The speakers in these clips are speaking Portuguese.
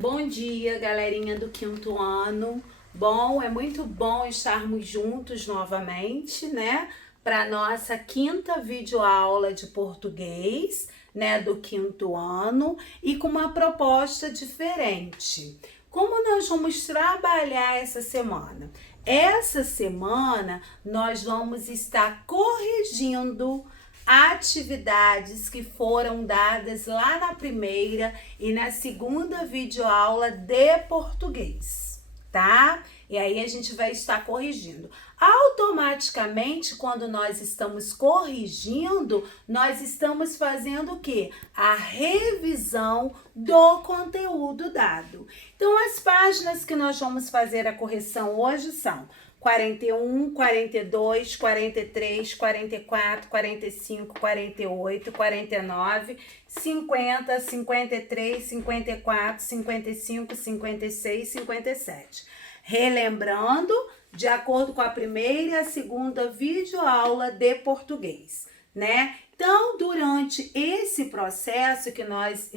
Bom dia, galerinha do quinto ano. Bom, é muito bom estarmos juntos novamente, né? Para nossa quinta videoaula de português, né, do quinto ano e com uma proposta diferente. Como nós vamos trabalhar essa semana? Essa semana nós vamos estar corrigindo atividades que foram dadas lá na primeira e na segunda videoaula de português, tá? E aí a gente vai estar corrigindo. Automaticamente, quando nós estamos corrigindo, nós estamos fazendo o quê? A revisão do conteúdo dado. Então, as páginas que nós vamos fazer a correção hoje são 41, 42, 43, 44, 45, 48, 49, 50, 53, 54, 55, 56, 57. Relembrando, de acordo com a primeira e a segunda videoaula de português, né? Então, durante esse processo que nós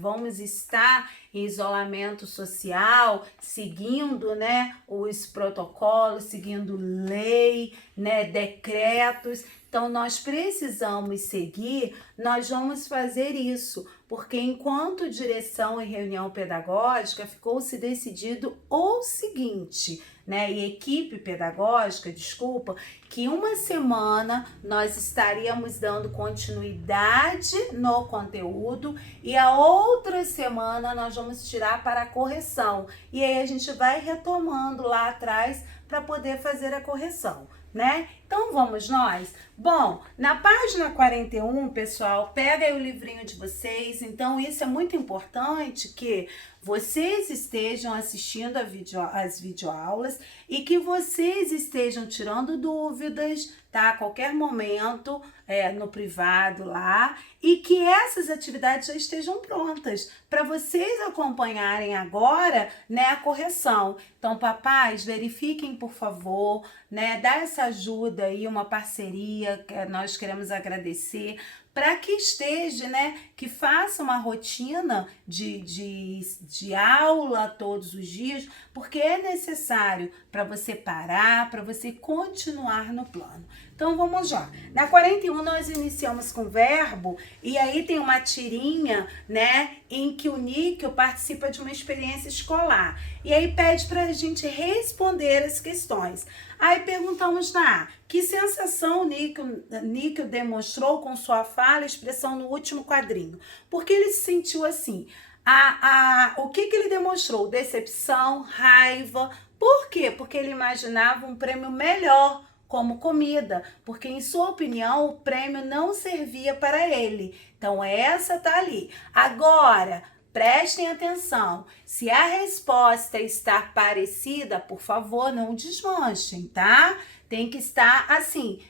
vamos estar em isolamento social, seguindo, né, os protocolos, seguindo lei, né, decretos. Então, nós precisamos seguir, nós vamos fazer isso, porque enquanto direção e reunião pedagógica, ficou-se decidido o seguinte, né, e equipe pedagógica, desculpa, que uma semana nós estaríamos dando continuidade no conteúdo e a outra semana nós vamos tirar para a correção. E aí a gente vai retomando lá atrás para poder fazer a correção, né? Então vamos nós? Bom, na página 41, pessoal, pega aí o livrinho de vocês. Então isso é muito importante que vocês estejam assistindo as videoaulas e que vocês estejam tirando dúvidas, tá? A qualquer momento, no privado lá, e que essas atividades já estejam prontas para vocês acompanharem agora, né, a correção. Então, papais, verifiquem, por favor, né, dá essa ajuda aí, uma parceria que nós queremos agradecer, para que esteja, né, que faça uma rotina de aula todos os dias, porque é necessário para você parar, para você continuar no plano. Então vamos lá. Na 41 nós iniciamos com verbo e aí tem uma tirinha, né, em que o Níquel participa de uma experiência escolar. E aí pede para a gente responder as questões. Aí perguntamos que sensação o Níquel demonstrou com sua fala e expressão no último quadrinho. Porque ele se sentiu assim. O que ele demonstrou? Decepção, raiva. Por quê? Porque ele imaginava um prêmio melhor, como comida, porque em sua opinião o prêmio não servia para ele. Então essa tá ali. Agora, prestem atenção, se a resposta está parecida, por favor, não desmanchem, tá? Tem que estar assim,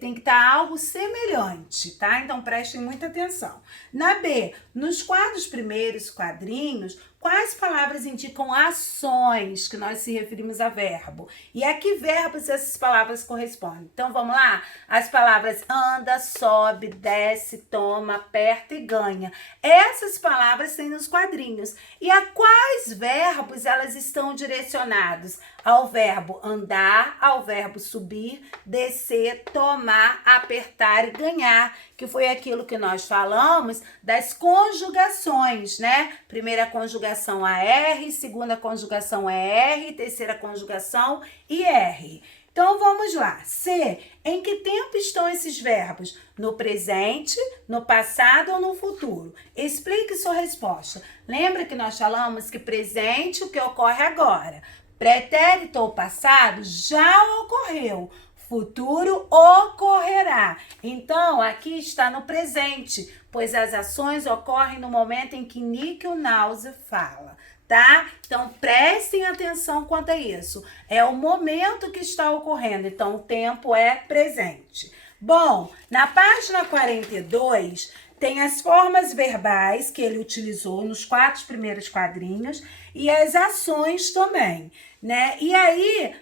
tem que estar algo semelhante, tá? Então prestem muita atenção. Na B, nos primeiros quadrinhos, quais palavras indicam ações que nós se referimos a verbo? E a que verbos essas palavras correspondem? Então vamos lá? As palavras anda, sobe, desce, toma, aperta e ganha. Essas palavras têm nos quadrinhos. E a quais verbos elas estão direcionadas? Ao verbo andar, ao verbo subir, descer, tomar, apertar e ganhar, que foi aquilo que nós falamos das conjugações, né? Primeira conjugação AR, segunda conjugação ER, terceira conjugação IR. Então vamos lá. C. Em que tempo estão esses verbos? No presente, no passado ou no futuro? Explique sua resposta. Lembra que nós falamos que presente é o que ocorre agora. Pretérito ou passado já ocorreu. Futuro ocorrerá. Então, aqui está no presente, pois as ações ocorrem no momento em que Níquel Nause fala, tá? Então, prestem atenção quanto a isso. É o momento que está ocorrendo, então o tempo é presente. Bom, na página 42, tem as formas verbais que ele utilizou nos 4 primeiros quadrinhos e as ações também, né? E aí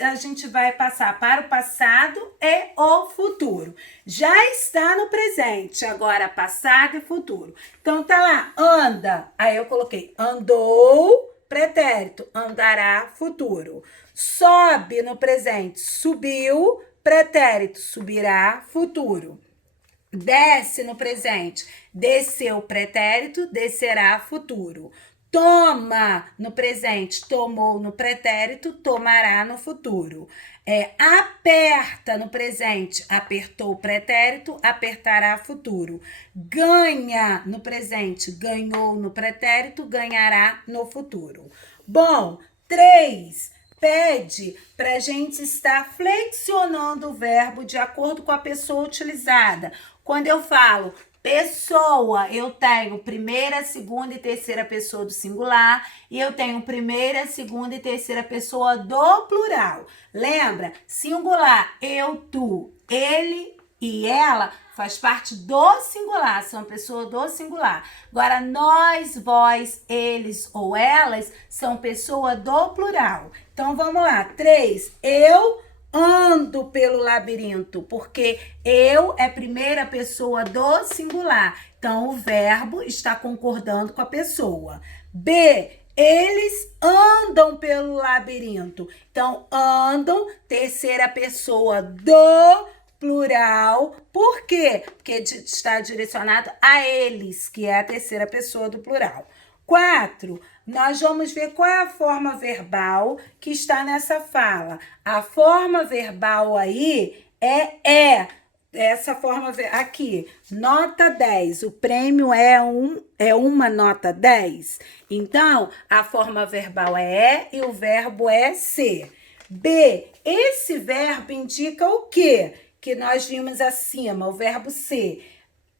a gente vai passar para o passado e o futuro. Já está no presente, agora passado e futuro. Então tá lá, anda. Aí eu coloquei andou, pretérito, andará, futuro. Sobe no presente, subiu, pretérito, subirá, futuro. Desce no presente, desceu, pretérito, descerá, futuro. Toma no presente, tomou no pretérito, tomará no futuro. Aperta no presente, apertou o pretérito, apertará futuro. Ganha no presente, ganhou no pretérito, ganhará no futuro. Bom, 3. Pede para a gente estar flexionando o verbo de acordo com a pessoa utilizada. Quando eu falo pessoa, eu tenho primeira, segunda e terceira pessoa do singular e eu tenho primeira, segunda e terceira pessoa do plural. Lembra? Singular, eu, tu, ele e ela faz parte do singular, são pessoas do singular. Agora, nós, vós, eles ou elas são pessoa do plural. Então, vamos lá. 3. Eu ando pelo labirinto, porque eu é primeira pessoa do singular. Então, o verbo está concordando com a pessoa. B. Eles andam pelo labirinto. Então, andam, terceira pessoa do plural. Por quê? Porque está direcionado a eles, que é a terceira pessoa do plural. 4. Nós vamos ver qual é a forma verbal que está nessa fala. A forma verbal aí é. Essa forma aqui, nota 10. O prêmio é uma nota 10. Então, a forma verbal é e o verbo é ser. B. Esse verbo indica o quê? Que nós vimos acima, o verbo ser.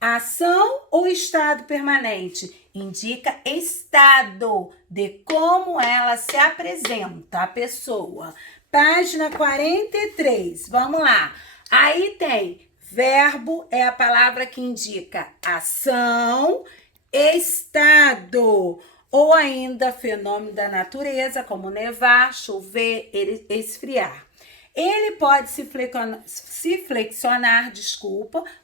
Ação ou estado permanente? Indica estado de como ela se apresenta, a pessoa. Página 43, vamos lá. Aí tem verbo, é a palavra que indica ação, estado, ou ainda fenômeno da natureza, como nevar, chover, esfriar. Ele pode se flexionar,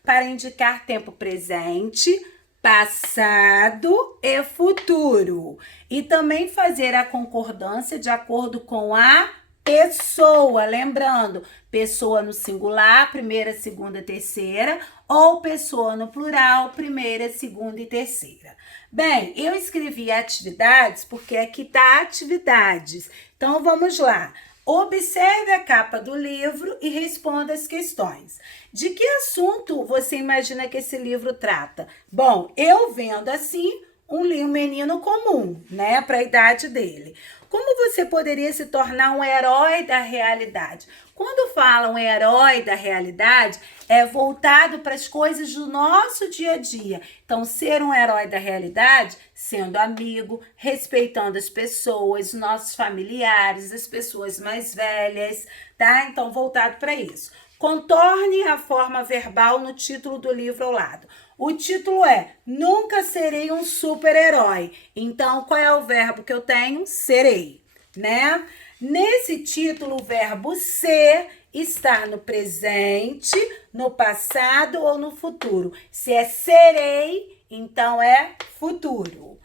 para indicar tempo presente, passado e futuro. E também fazer a concordância de acordo com a pessoa. Lembrando, pessoa no singular, primeira, segunda, terceira, ou pessoa no plural, primeira, segunda e terceira. Bem, eu escrevi atividades porque aqui está atividades. Então, vamos lá. Observe a capa do livro e responda as questões. De que assunto você imagina que esse livro trata? Bom, eu vendo assim, um menino comum, né, para a idade dele. Como você poderia se tornar um herói da realidade? Quando falam herói da realidade, é voltado para as coisas do nosso dia a dia. Então, ser um herói da realidade, sendo amigo, respeitando as pessoas, nossos familiares, as pessoas mais velhas, tá? Então, voltado para isso. Contorne a forma verbal no título do livro ao lado. O título é Nunca Serei um Super-Herói. Então, qual é o verbo que eu tenho? Serei, né? Nesse título, o verbo ser está no presente, no passado ou no futuro. Se é serei, então é futuro.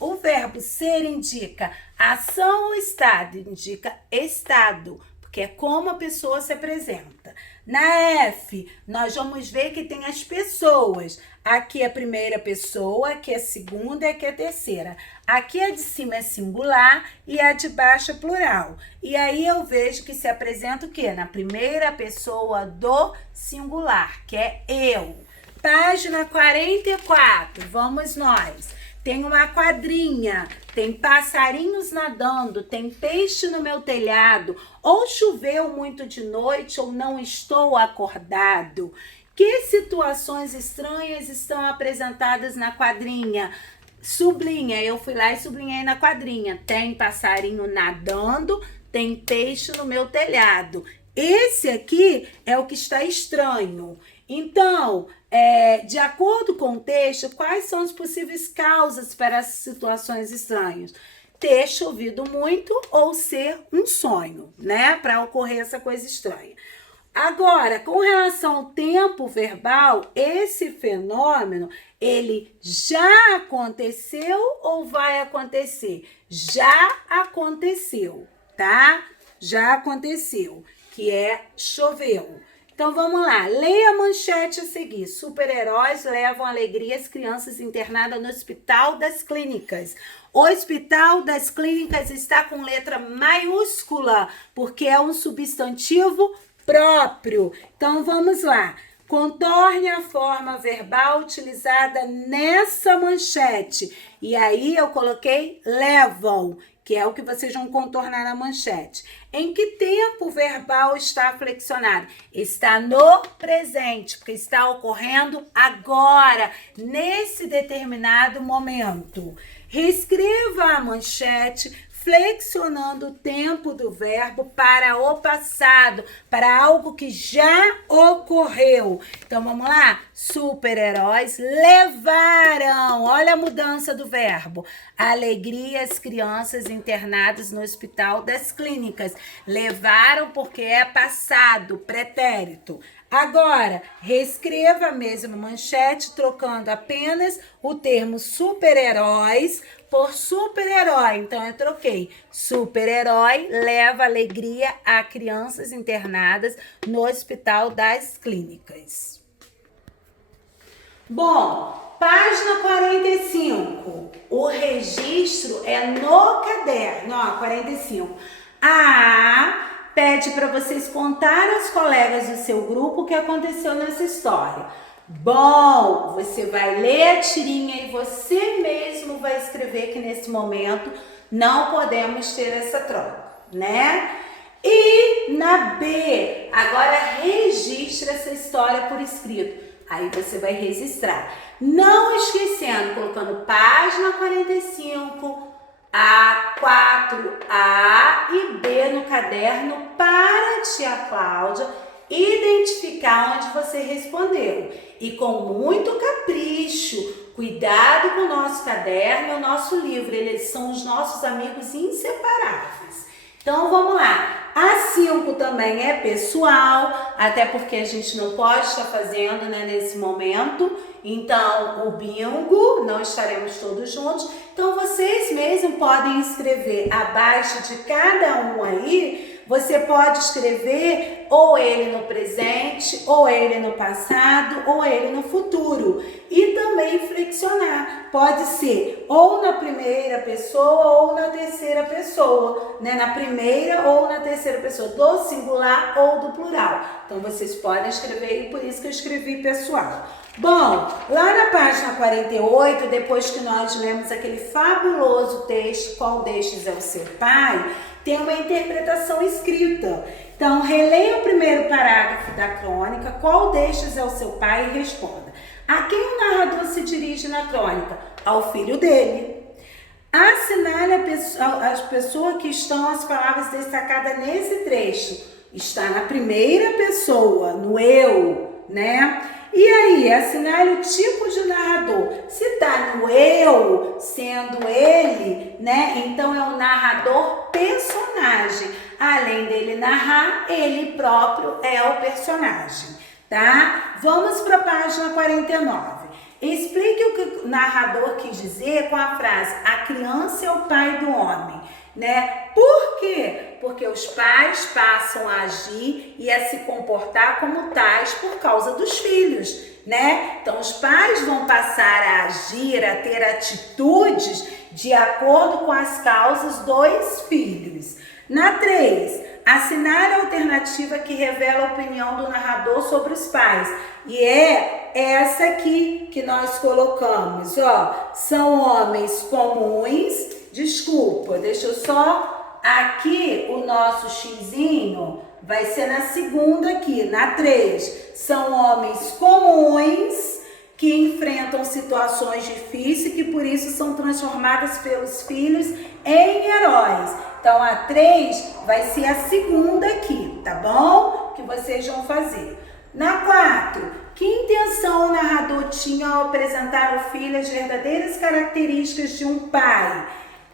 O verbo ser indica ação ou estado, indica estado, porque é como a pessoa se apresenta. Na F, nós vamos ver que tem as pessoas. Aqui é a primeira pessoa, aqui é a segunda e aqui é a terceira. Aqui a de cima é singular e a de baixo é plural. E aí eu vejo que se apresenta o quê? Na primeira pessoa do singular, que é eu. Página 44, vamos nós. Tem uma quadrinha, tem passarinhos nadando, tem peixe no meu telhado, ou choveu muito de noite ou não estou acordado. Que situações estranhas estão apresentadas na quadrinha? Sublinha, eu fui lá e sublinhei na quadrinha. Tem passarinho nadando, tem peixe no meu telhado. Esse aqui é o que está estranho. Então, de acordo com o texto, quais são as possíveis causas para essas situações estranhas? Ter chovido muito ou ser um sonho, né? Para ocorrer essa coisa estranha. Agora, com relação ao tempo verbal, esse fenômeno, ele já aconteceu ou vai acontecer? Já aconteceu, tá? Já aconteceu, que é choveu. Então vamos lá, leia a manchete a seguir. Super-heróis levam alegria às crianças internadas no Hospital das Clínicas. O Hospital das Clínicas está com letra maiúscula, porque é um substantivo próprio. Então vamos lá. Contorne a forma verbal utilizada nessa manchete. E aí eu coloquei levam, que é o que vocês vão contornar na manchete. Em que tempo verbal está flexionado? Está no presente, porque está ocorrendo agora, nesse determinado momento. Reescreva a manchete flexionando o tempo do verbo para o passado, para algo que já ocorreu. Então vamos lá? Super-heróis levaram, olha a mudança do verbo, alegria às crianças internadas no Hospital das Clínicas. Levaram porque é passado, pretérito. Agora, reescreva a mesma manchete, trocando apenas o termo super-heróis por super-herói. Então, eu troquei. Super-herói leva alegria a crianças internadas no Hospital das Clínicas. Bom, página 45. O registro é no caderno. Ó, 45. A pede para vocês contar aos colegas do seu grupo o que aconteceu nessa história. Bom, você vai ler a tirinha e você mesmo vai escrever que nesse momento não podemos ter essa troca, né? E na B, agora registra essa história por escrito. Aí você vai registrar. Não esquecendo, colocando página 45, A4, A e B no caderno para a tia Cláudia identificar onde você respondeu. E com muito capricho, cuidado com o nosso caderno e o nosso livro. Eles são os nossos amigos inseparáveis. Então, vamos lá. A 5 também é pessoal, até porque a gente não pode estar fazendo, né, nesse momento. Então, o bingo, não estaremos todos juntos. Então, vocês mesmos podem escrever abaixo de cada um aí. Você pode escrever ou ele no presente, ou ele no passado, ou ele no futuro. E também flexionar. Pode ser ou na primeira pessoa ou na terceira pessoa, né? Na primeira ou na terceira pessoa, do singular ou do plural. Então, vocês podem escrever, e por isso que eu escrevi pessoal. Bom, lá na página 48, depois que nós lemos aquele fabuloso texto, Qual destes é o seu pai? Tem uma interpretação escrita. Então, releia o primeiro parágrafo da crônica, qual destes é o seu pai, e responda. A quem o narrador se dirige na crônica? Ao filho dele. Assinale as pessoas que estão as palavras destacadas nesse trecho. Está na primeira pessoa, no eu, né? E aí, assinale o tipo de narrador. Se está no eu, sendo ele, né? Então é o narrador personagem. Além dele narrar, ele próprio é o personagem, tá? Vamos para a página 49. Explique o que o narrador quis dizer com a frase: a criança é o pai do homem, né? Por quê? Porque os pais passam a agir e a se comportar como tais por causa dos filhos, né? Então, os pais vão passar a agir, a ter atitudes de acordo com as causas dos filhos. Na 3, assinale a alternativa que revela a opinião do narrador sobre os pais. E é essa aqui que nós colocamos, ó. São homens comuns. Desculpa, deixa eu só... Aqui o nosso xizinho vai ser na segunda aqui, na 3. São homens comuns que enfrentam situações difíceis e que por isso são transformadas pelos filhos em heróis. Então, a 3 vai ser a segunda aqui, tá bom? Que vocês vão fazer. Na 4, que intenção o narrador tinha ao apresentar ao filho as verdadeiras características de um pai?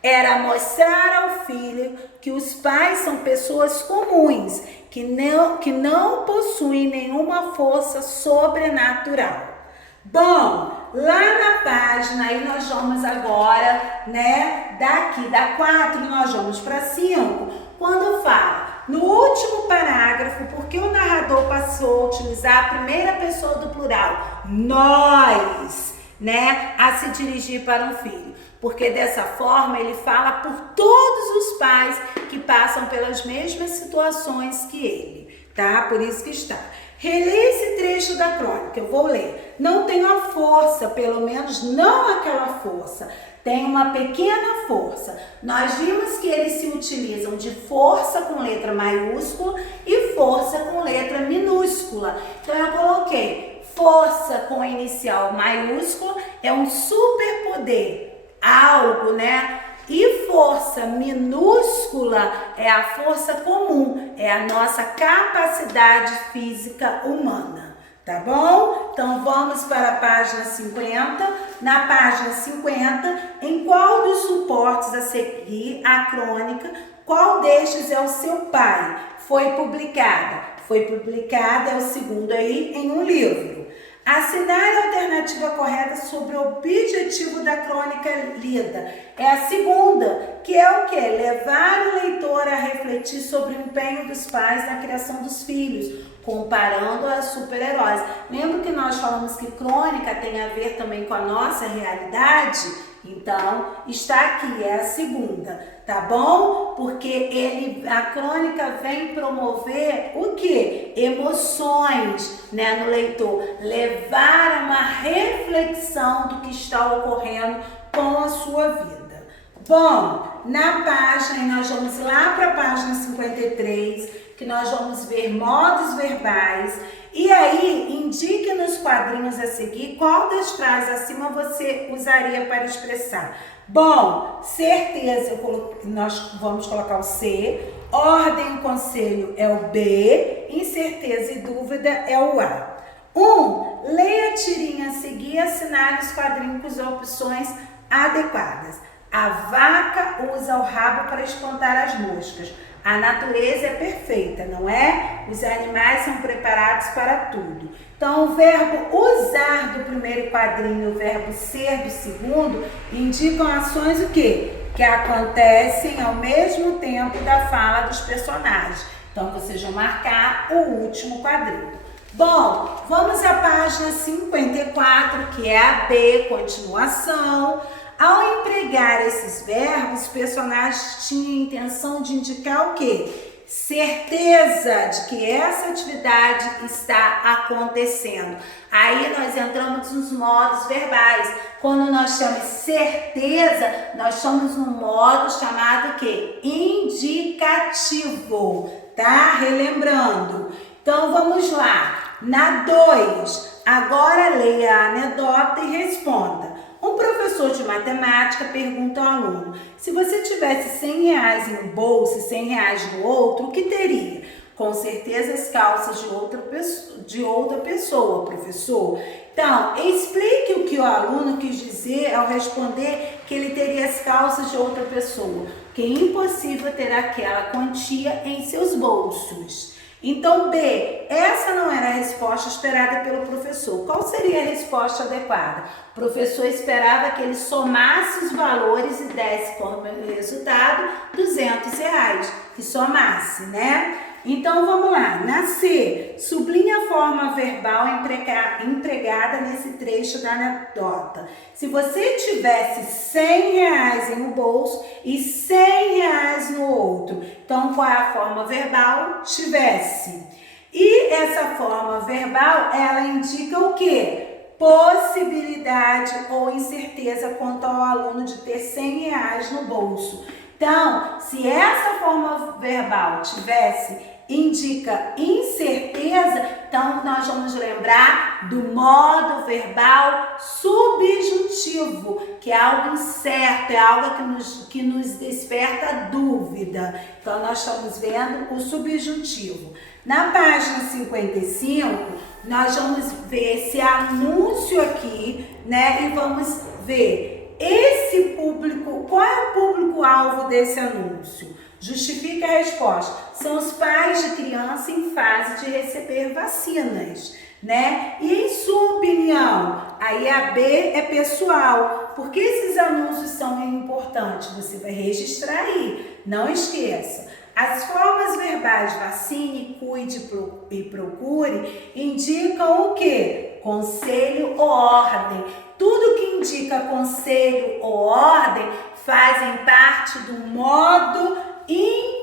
Era mostrar ao filho que os pais são pessoas comuns, que não possuem nenhuma força sobrenatural. Bom, lá na página, aí nós vamos agora, né, daqui, da 4, nós vamos para 5, quando fala, no último parágrafo, porque o narrador passou a utilizar a primeira pessoa do plural, nós, né, a se dirigir para um filho. Porque dessa forma ele fala por todos os pais que passam pelas mesmas situações que ele, tá? Por isso que está. Relê esse trecho da crônica, eu vou ler. Não tem a força, pelo menos não aquela força. Tem uma pequena força. Nós vimos que eles se utilizam de força com letra maiúscula e força com letra minúscula. Então eu coloquei força com inicial maiúscula, é um superpoder. Algo, né? E força minúscula é a força comum, é a nossa capacidade física humana, tá bom? Então vamos para a página 50. Na página 50, em qual dos suportes a seguir a crônica, qual destes é o seu pai? Foi publicada? Foi publicada, é o segundo aí, em um livro. Assinale a alternativa correta sobre o objetivo da crônica lida. É a segunda, que é o quê? Levar o leitor a refletir sobre o empenho dos pais na criação dos filhos, comparando a super-heróis. Lembra que nós falamos que crônica tem a ver também com a nossa realidade? Então, está aqui, é a segunda, tá bom? Porque a crônica vem promover o quê? Emoções, né, no leitor. Levar a uma reflexão do que está ocorrendo com a sua vida. Bom, na página, nós vamos lá para a página 53, que nós vamos ver modos verbais. E aí, indique nos quadrinhos a seguir qual das frases acima você usaria para expressar. Bom, certeza, nós vamos colocar o C. Ordem e conselho é o B. Incerteza e dúvida é o A. 1. Leia a tirinha a seguir e assinale os quadrinhos com as opções adequadas. A vaca usa o rabo para espantar as moscas. A natureza é perfeita, não é? Os animais são preparados para tudo. Então, o verbo usar do primeiro quadrinho e o verbo ser do segundo indicam ações o quê? Que acontecem ao mesmo tempo da fala dos personagens. Então, vocês vão marcar o último quadrinho. Bom, vamos à página 54, que é a B, continuação. Ao empregar esses verbos, os personagens tinham a intenção de indicar o quê? Certeza de que essa atividade está acontecendo. Aí nós entramos nos modos verbais. Quando nós temos certeza, nós estamos no modo chamado o quê? Indicativo, tá? Relembrando. Então vamos lá. Na 2, agora leia a anedota e responda. Um professor de matemática pergunta ao aluno: se você tivesse R$100 em um bolso e R$100 no outro, o que teria? Com certeza as calças de outra pessoa, professor. Então, explique o que o aluno quis dizer ao responder que ele teria as calças de outra pessoa, que é impossível ter aquela quantia em seus bolsos. Então, B, essa não era a resposta esperada pelo professor. Qual seria a resposta adequada? O professor esperava que ele somasse os valores e desse como resultado R$200, que somasse, né? Então, vamos lá. Na C, sublinhe a forma verbal empregada nesse trecho da anedota. Se você tivesse R$100 em um bolso e R$100 no outro, então qual é a forma verbal? Tivesse. E essa forma verbal, ela indica o quê? Possibilidade ou incerteza quanto ao aluno de ter R$100 no bolso. Então, se essa forma verbal tivesse, indica incerteza, então nós vamos lembrar do modo verbal subjuntivo, que é algo incerto, é algo que nos desperta dúvida. Então nós estamos vendo o subjuntivo. Na página 55, nós vamos ver esse anúncio aqui, né? E vamos ver esse público, qual é o público-alvo desse anúncio? Justifica a resposta. São os pais de criança em fase de receber vacinas, né? E em sua opinião, aí a B é pessoal. Por que esses anúncios são importantes? Você vai registrar aí, não esqueça. As formas verbais vacine, cuide e procure indicam o quê? Conselho ou ordem. Tudo que indica conselho ou ordem fazem parte do modo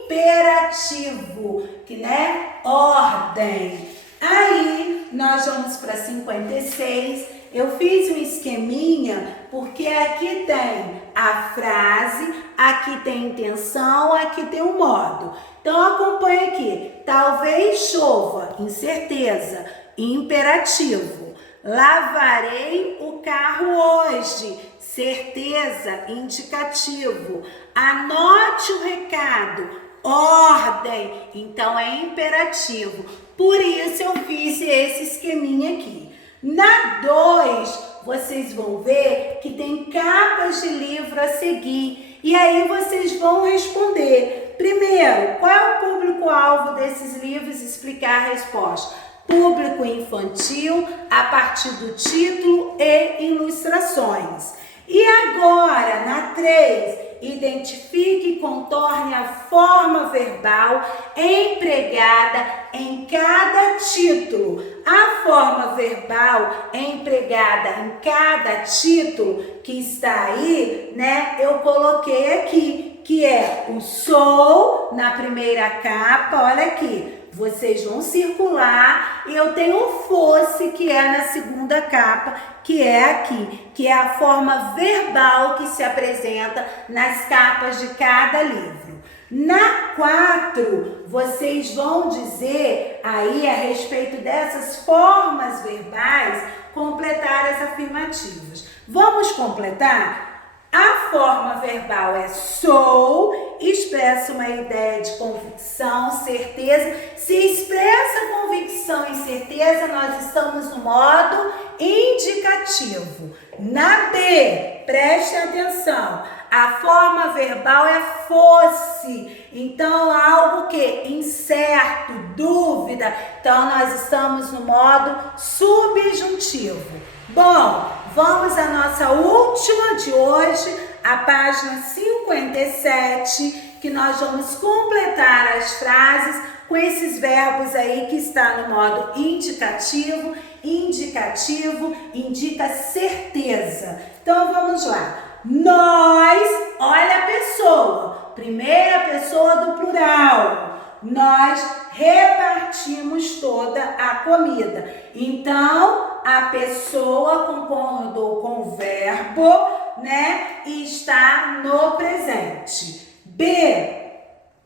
imperativo, que né? Ordem. Aí nós vamos para 56. Eu fiz um esqueminha porque aqui tem a frase, aqui tem intenção, aqui tem o modo. Então acompanha aqui. Talvez chova, incerteza, imperativo. Lavarei o carro hoje, certeza, indicativo. Anote o recado, ordem, então é imperativo. Por isso eu fiz esse esqueminha aqui. Na 2, vocês vão ver que tem capas de livro a seguir. E aí vocês vão responder. Primeiro, qual é o público-alvo desses livros? Explicar a resposta. Público infantil, a partir do título e ilustrações. E agora, na 3, identifique e contorne a forma verbal empregada em cada título. A forma verbal empregada em cada título que está aí, né, eu coloquei aqui, que é o sou na primeira capa, olha aqui. Vocês vão circular e eu tenho o fosse, que é na segunda capa, que é aqui, que é a forma verbal que se apresenta nas capas de cada livro. Na 4, vocês vão dizer aí a respeito dessas formas verbais, completar as afirmativas. Vamos completar? A forma verbal é sou, expressa uma ideia de convicção, certeza. Se expressa convicção e certeza, nós estamos no modo indicativo. Na B, preste atenção, a forma verbal é fosse. Então, algo que incerto, dúvida. Então, nós estamos no modo subjuntivo. Bom, vamos à nossa última de hoje, a página 57, que nós vamos completar as frases com esses verbos aí que está no modo indicativo, indicativo, indica certeza. Então vamos lá. Nós, olha a pessoa, primeira pessoa do plural. Nós repartimos toda a comida. Então, a pessoa concordou com o verbo, né? E está no presente. B.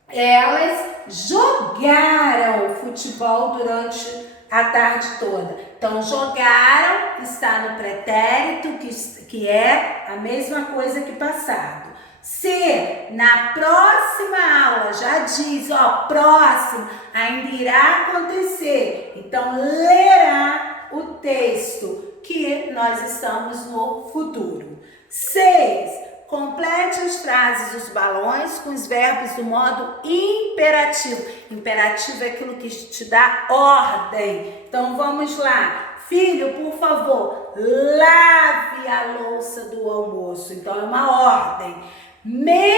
Elas jogaram futebol durante a tarde toda. Então, jogaram está no pretérito, que é a mesma coisa que passado. C, na próxima aula, já diz, ó, próximo, ainda irá acontecer. Então, lerá o texto, que nós estamos no futuro. 6, complete as frases dos balões com os verbos do modo imperativo. Imperativo é aquilo que te dá ordem. Então, vamos lá. Filho, por favor, lave a louça do almoço. Então, é uma ordem. Me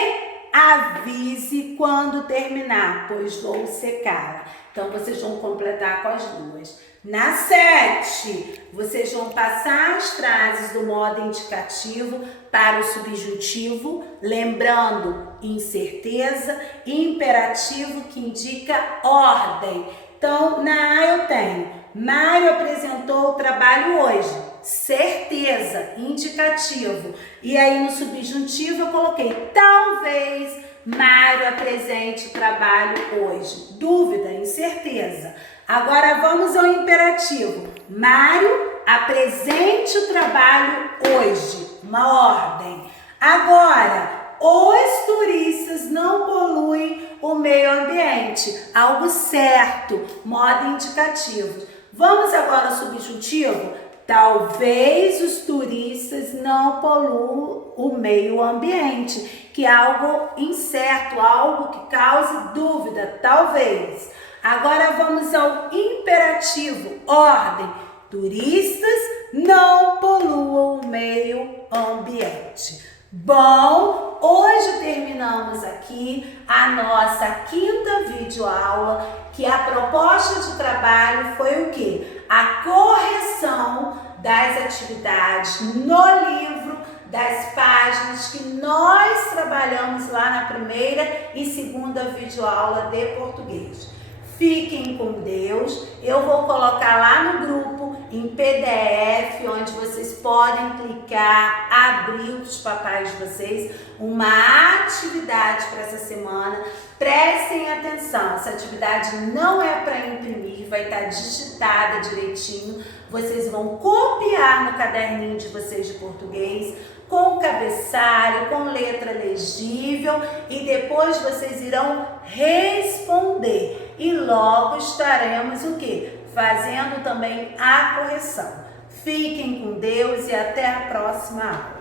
avise quando terminar, pois vou secá-la. Então, vocês vão completar com as duas. Na 7, vocês vão passar as frases do modo indicativo para o subjuntivo, lembrando incerteza, imperativo que indica ordem. Então, na A eu tenho, Mário apresentou o trabalho hoje, certeza, indicativo. E aí no subjuntivo eu coloquei, talvez Mário, apresente o trabalho hoje. Dúvida, incerteza. Agora vamos ao imperativo. Mário, apresente o trabalho hoje. Uma ordem. Agora, os turistas não poluem o meio ambiente. Algo certo, modo indicativo. Vamos agora ao subjuntivo? Talvez os turistas não poluam o meio ambiente, que é algo incerto, algo que cause dúvida, talvez. Agora vamos ao imperativo, ordem. Turistas não poluam o meio ambiente. Bom, hoje terminamos aqui a nossa 5ª videoaula, que a proposta de trabalho foi o quê? A correção das atividades no livro, das páginas que nós trabalhamos lá na 1ª e 2ª videoaula de português. Fiquem com Deus. Eu vou colocar lá no grupo em PDF, onde vocês podem clicar, abrir os papéis de vocês, uma atividade para essa semana. Prestem atenção, essa atividade não é para imprimir, vai estar digitada direitinho. Vocês vão copiar no caderninho de vocês de português, com cabeçalho, com letra legível, e depois vocês irão responder. E logo estaremos o quê? Fazendo também a correção. Fiquem com Deus e até a próxima aula.